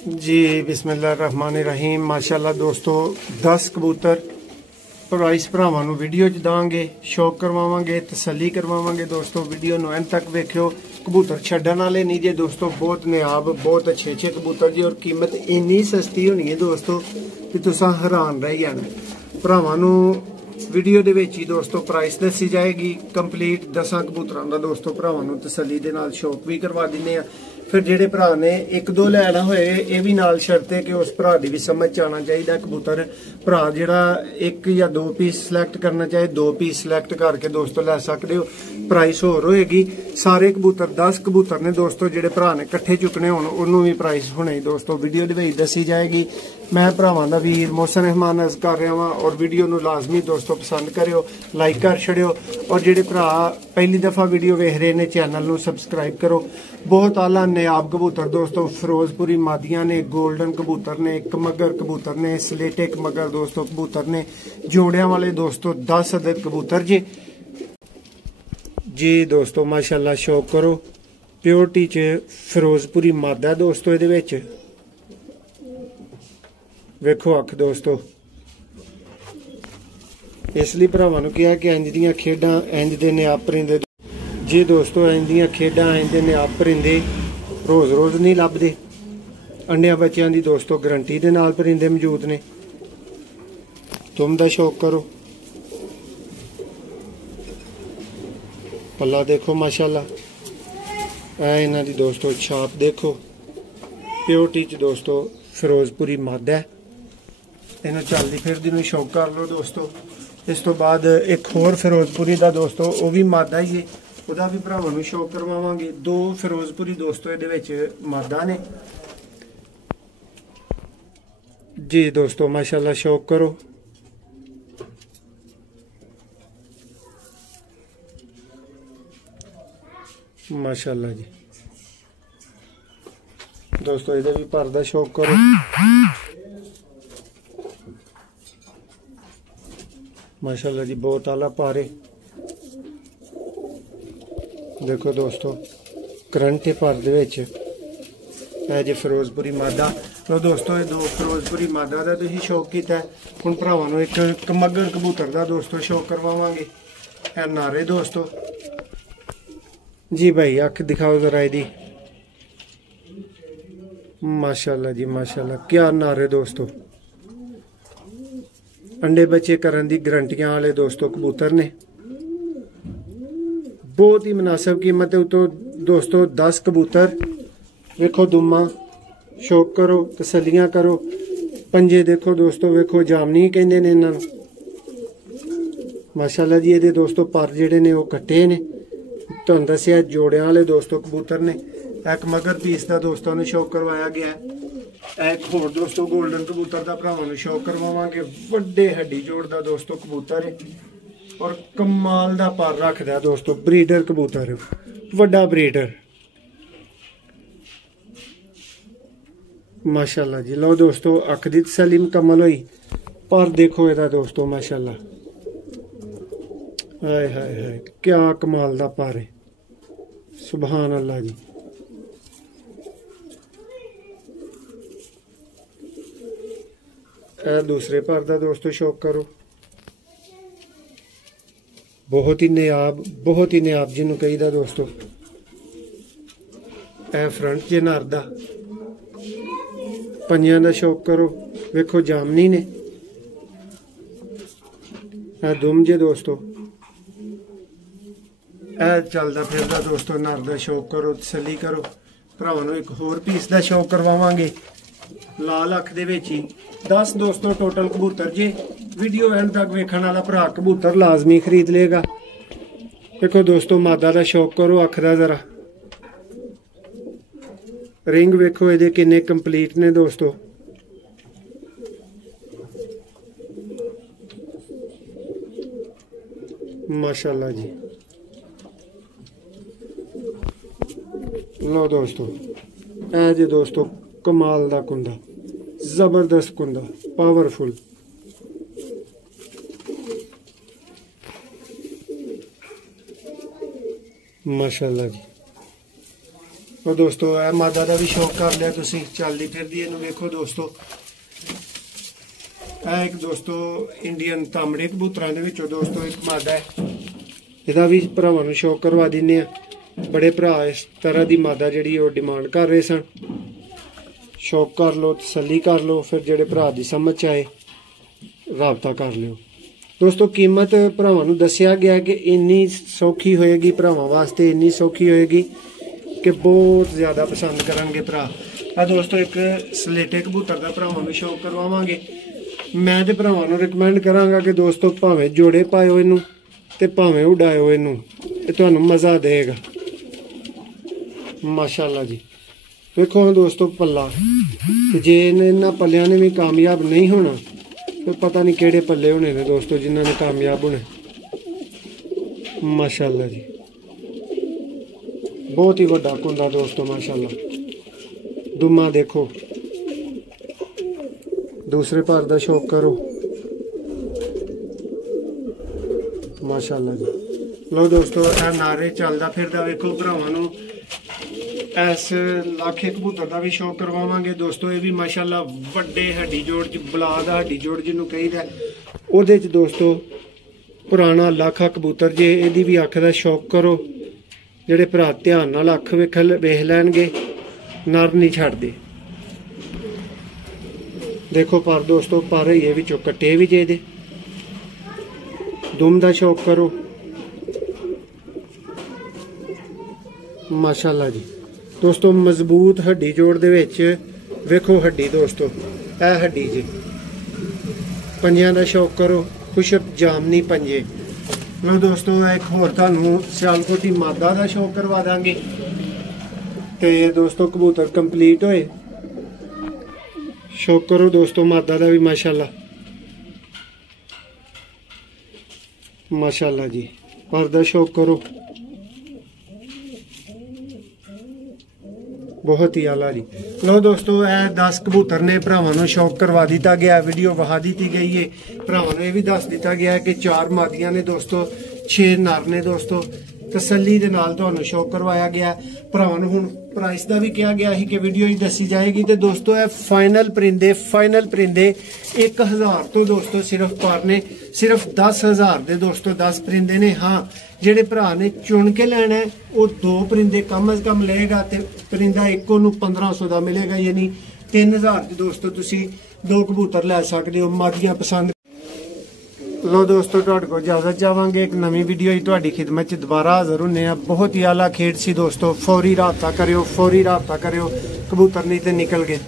जी बिस्मिल्लाहिर्रहमानिर्रहीम। माशाल्लाह दोस्तों 10 कबूतर प्राइस भरावां नूं वीडियो च दांगे, शौक करवावांगे, तसल्ली करवावांगे। दोस्तों वीडियो नूं एंड तक वेखियो। कबूतर छड्डण वाले नहीं जे दोस्तों, बहुत नायाब बहुत अच्छे अच्छे कबूतर जी, और कीमत इन्नी सस्ती होनी है दोस्तों कि तुसां हैरान रह जाना। भरावां नूं वीडियो दे विच ही दोस्तों प्राइस दसी जाएगी कंप्लीट 10 कबूतरां दा। दोस्तों भरावां नूं तसल्ली दे नाल शौक भी करवा दिंदे आ। फिर जेडे भरा ने एक दो लैना होए ये भी नाल शर्त है कि उस भरा दी भी समझ च आना चाहिए। कबूतर भरा जेड़ा एक या दो पीस सिलेक्ट करना चाहे, 2 पीस सिलेक्ट करके दोस्तों लै सकते हो। प्राइस होर होएगी। सारे कबूतर 10 कबूतर ने दोस्तों, जेडे भरा ने कट्ठे चुकने होण उन्होंने भी प्राइस होने दोस्तों वीडियो दे विच दसी जाएगी। मैं भरावां दा वीर मोहसिन रहमान अर्ज कर रहा वां, और वीडियो नूं लाजमी दोस्तों पसंद करियो, लाइक कर छड़ियो। और जेडे भरा पहली दफा वीडियो वेख रहे ने चैनल नूं सबसक्राइब करो। बहुत आला नायाब कबूतर दोस्तों, फिरोजपुरी मादियां ने, गोल्डन कबूतर ने, कमगर कबूतर ने, स्लेटे कमगर दोस्तों कबूतर ने, जोड़ियां वाले दोस्तों 10 अदद कबूतर जी दोस्तों माशाल्लाह शौक करो। प्योरिटी च फिरोजपुरी मादा दोस्तों इहदे विच वेखो अख दोस्तों। इसलिए भरावां नूं कहा कि इंज दियां खेडां इंज दे नायाब परिंदे जी दोस्तों, इंज दियां खेडां इंज दे नायाब परिंदे रोज रोज नहीं लभदे। अंडिया बच्चों की दोस्तों गारंटी दे नाल परिंदे मौजूद ने। तुम दा शौक करो। पल्ला देखो माशाल्लाह, ऐ इन्हां दी दोस्तों छाप देखो। प्योरिटी च दोस्तों फिरोजपुरी मादा है। इन्हूं चलदी फिरदी नूं शौक कर लो दोस्तों। इस तो बाद एक होर फिरोजपुरी दा दोस्तों वो भी मादा ही है, ਉਹਦਾ भी भरावां नूं शौक करवावांगे। 2 फिरोजपुरी दोस्तों इहदे विच मादा ने जी दोस्तों माशाल्लाह शौक करो। माशाल्लाह जी दोस्तों इहदे भी पर दा शौक करो। माशाल्लाह जी बहुत आला पारे देखो दोस्तों, करंट पर दे विच है जी फिरोजपुरी मादा। तो दोस्तों ये 2 फिरोजपुरी मादा का तुसीं शौक किया। हुण भरावां नूं एक कमगर कबूतर का दोस्तों शौक करवावांगे। है नारे दोस्तों जी, भाई अख दिखाओ जरा इहदी। माशाल्लाह जी माशाल्लाह क्या नारे दोस्तों। अंडे बच्चे करन दी गारंटियां वाले दोस्तों कबूतर ने। बहुत ही मुनासिब कीमत है। तो दोस्तों 10 कबूतर वेखो, दुमा शौक करो, तसलियां करो। पंजे देखो दोस्तों, वेखो जामनी कहंदे ने इन्हां नूं। माशाल्लाह जी ये दोस्तों पर जेडे ने वो कट्टे ने। तुहानूं दस्सिया जोड़ियां वाले दोस्तों कबूतर ने। एक मगर पीस का दोस्तों ने शौक करवाया गया है। एक होर दोस्तों गोल्डन कबूतर का भरावां नूं शौक करवावांगे। वड्डे हड्डी जोड़ का दोस्तों कबूतर है, और कमाल दा पर रखदा दोस्तों। ब्रीडर कबूतर वड्डा ब्रीडर माशाल्लाह जी। लो दोस्तों अख दी तसल्ली मुकम्मल हुई। पर देखो इहदा दोस्तों माशाल्लाह, हाय हाय हाय क्या कमाल दा पर है। सुभान अल्लाह जी। दूसरे पर दा दोस्तों शौक करो। बहुत ही नायाब जिन्हों कहीदा दोस्तों। ए फ्रंट जे नर दा। पंजियां दा शौक करो। वेखो जामनी ने। ए दुम जे दोस्तों। ए चलदा फिरदा दोस्तों नर दा शौक करो, तसल्ली करो। भरावां नूं एक होर पीस दा शौक करवावांगे लाल अख दे विच ही। 10 दोस्तों टोटल कबूतर जे। वीडियो एंड तक वेखण वाला भरा कबूतर लाजमी खरीद लेगा। देखो दोस्तों मादा का शौक करो, अख दा जरा रिंग वेखो ये किन्ने कंप्लीट ने दोस्तों। माशाल्लाह जी। लो दोस्तों ए जे दोस्तों कमाल दा कुंदा, जबरदस्त कुंदा, पावरफुल। माशाल्लाह जी। तो दोस्तों ਇਹ ਮਾਦਾ ਦਾ ਵੀ ਸ਼ੌਕ ਕਰ ਲਿਆ ਤੁਸੀਂ, ਚੱਲਦੀ ਫਿਰਦੀ ਇਹਨੂੰ ਵੇਖੋ ਦੋਸਤੋ। ਇਹ ਇੱਕ ਦੋਸਤੋ ਇੰਡੀਅਨ ਤਾਂਬੜੇ ਕਬੂਤਰਾਂ ਦੇ ਵਿੱਚੋਂ ਦੋਸਤੋ ਇੱਕ ਮਾਦਾ ਹੈ, ਇਹਦਾ ਵੀ ਭਰਾਵਾਂ ਨੂੰ ਸ਼ੌਕ ਕਰਵਾ ਦਿੰਨੇ ਆ। ਬੜੇ ਭਰਾ ਇਸ ਤਰ੍ਹਾਂ ਦੀ ਮਾਦਾ ਜਿਹੜੀ ਉਹ ਡਿਮਾਂਡ ਕਰ ਰਹੇ ਸਨ। ਸ਼ੌਕ ਕਰ ਲਓ, ਤਸੱਲੀ ਕਰ ਲਓ, ਫਿਰ ਜਿਹੜੇ ਭਰਾ ਦੀ ਸਮਝ ਚ ਆਏ ਰਾਬਤਾ ਕਰ ਲਿਓ। ਦੋਸਤੋ ਕੀਮਤ ਭਰਾਵਾਂ ਨੂੰ ਦੱਸਿਆ ਗਿਆ ਕਿ ਇੰਨੀ ਸੌਖੀ ਹੋਏਗੀ ਭਰਾਵਾਂ ਵਾਸਤੇ, ਇੰਨੀ ਸੌਖੀ ਹੋਏਗੀ ਕਿ ਬਹੁਤ ਜ਼ਿਆਦਾ ਪਸੰਦ ਕਰਨਗੇ ਭਰਾ। ਆ ਦੋਸਤੋ ਇੱਕ ਸਲੇਟੇ ਕਬੂਤਰ ਦਾ ਭਰਾਵਾਂ ਨੂੰ ਸ਼ੌਕ ਕਰਵਾਵਾਂਗੇ। ਮੈਂ ਤੇ ਭਰਾਵਾਂ ਨੂੰ ਰਿਕਮੈਂਡ ਕਰਾਂਗਾ ਕਿ ਦੋਸਤੋ ਭਾਵੇਂ ਜੋੜੇ ਪਾਇਓ ਇਹਨੂੰ ਤੇ ਭਾਵੇਂ ਉਡਾਇਓ ਇਹਨੂੰ, ਇਹ ਤੁਹਾਨੂੰ ਮਜ਼ਾ ਦੇਗਾ। ਮਾਸ਼ਾਅੱਲਾ ਜੀ ਵੇਖੋ ਹਾਂ ਦੋਸਤੋ ਪੱਲਾ, ਜੇ ਇਹਨਾਂ ਪੱਲਿਆਂ ਨੇ ਵੀ ਕਾਮਯਾਬ ਨਹੀਂ ਹੋਣਾ ਤੇ ਪਤਾ ਨਹੀਂ ਕਿਹੜੇ ਪੱਲੇ ਹੋਣੇ ਨੇ ਦੋਸਤੋ ਜਿਨ੍ਹਾਂ ਨੇ ਕਾਮਯਾਬ ਹੋਣੇ। ਮਾਸ਼ਾਅੱਲਾ ਜੀ बहुत ही बड़ा कुंदा दोस्तों माशाल्लाह। दुमा देखो, दूसरे भार का शौक करो माशाल्लाह जी। लो दोस्तों यह नारे चलता फिरदा वेखो भरावां नूं इस लाखे कबूतर का भी शौक करवावांगे दोस्तों। ये भी माशाल्लाह वड्डे हड्डी जोड़ च बला दा हड्डी जोड़ जिन्हों कहीदा उहदे च दोस्तों पुराना लाखा कबूतर जे इहदी भी अख का शौक करो। ਜਿਹੜੇ ਭਰਾ ਧਿਆਨ ਨਾਲ ਅੱਖ ਵੇਖ ਲੈਣਗੇ ਨਰ ਨਹੀਂ ਛੱਡਦੇ। ਦੇਖੋ ਪਰ ਦੋਸਤੋ ਪਰ ਇਹ ਵਿੱਚੋਂ ਕੱਟੇ ਵੀ ਜੇ ਦੇ। ਦੁਮ ਦਾ ਸ਼ੌਕ ਕਰੋ ਮਾਸ਼ਾਅੱਲਾ ਜੀ। ਦੋਸਤੋ ਮਜ਼ਬੂਤ ਹੱਡੀ ਜੋੜ ਦੇ ਵਿੱਚ ਵੇਖੋ ਹੱਡੀ ਦੋਸਤੋ, ਇਹ ਹੱਡੀ ਜੇ। ਪੰਜਿਆਂ ਦਾ ਸ਼ੌਕ ਕਰੋ, ਖੁਸ਼ਕ ਜਾਮਨੀ ਪੰਜੇ। लो दोस्तों एक होर तुहानूं सियालकोटी मादा का शौक करवा देंगे। तो दोस्तों कबूतर कंप्लीट होए शौक करो दोस्तों मादा का भी माशाल्लाह माशाल्लाह जी। पर दा शौक करो बहुत ही आला जी। लो दोस्तों यह 10 कबूतर ने भरावां नूं शौक करवा दिता गया, वीडियो वहा दी गई है। भरावां नूं यह भी दस दिता गया है कि 4 मादियां ने दोस्तों, 6 नर ने दोस्तों। तसल्ली दे नाल तुहानूं शौक करवाया गया। भरावां नूं हुण प्राइस का भी कहा गया है कि वीडियो ही दसी जाएगी। तो दोस्तों यह फाइनल परिंदे 1000 तो दोस्तों सिर्फ पर ने, सिर्फ 10,000 दे दोस्तों 10 परिंदे ने। हाँ ਜਿਹੜੇ ਭਰਾ ਨੇ ਚੁਣ ਕੇ ਲੈਣਾ ਉਹ 2 परिंदे कम अज कम ਲਏਗਾ ਤੇ परिंदा ਇੱਕ ਉਹਨੂੰ 1500 ਦਾ ਮਿਲੇਗਾ, ਯਾਨੀ 3000 ਚ ਦੋਸਤੋ ਤੁਸੀਂ 2 ਕਬੂਤਰ ਲੈ ਸਕਦੇ ਹੋ ਮਾਦੀਆਂ ਪਸੰਦ। ਲੋ ਦੋਸਤੋ ਤੁਹਾਡੇ ਕੋਲ ਇਜਾਜ਼ਤ ਚਾਹਾਂਗੇ, ਇੱਕ ਨਵੀਂ ਵੀਡੀਓ ਹੀ ਤੁਹਾਡੀ ਖਿਦਮਤ ਚ ਦੁਬਾਰਾ ਹਾਜ਼ਰ ਹੁੰਨੇ ਆ। ਬਹੁਤ ਹੀ ਆਲਾ ਖੇਡ ਸੀ ਦੋਸਤੋ, ਫੌਰੀ ਰਾਬਤਾ ਕਰਿਓ, ਫੌਰੀ ਰਾਬਤਾ ਕਰਿਓ, ਕਬੂਤਰ ਨਹੀਂ ਤੇ ਨਿਕਲ ਗਏ।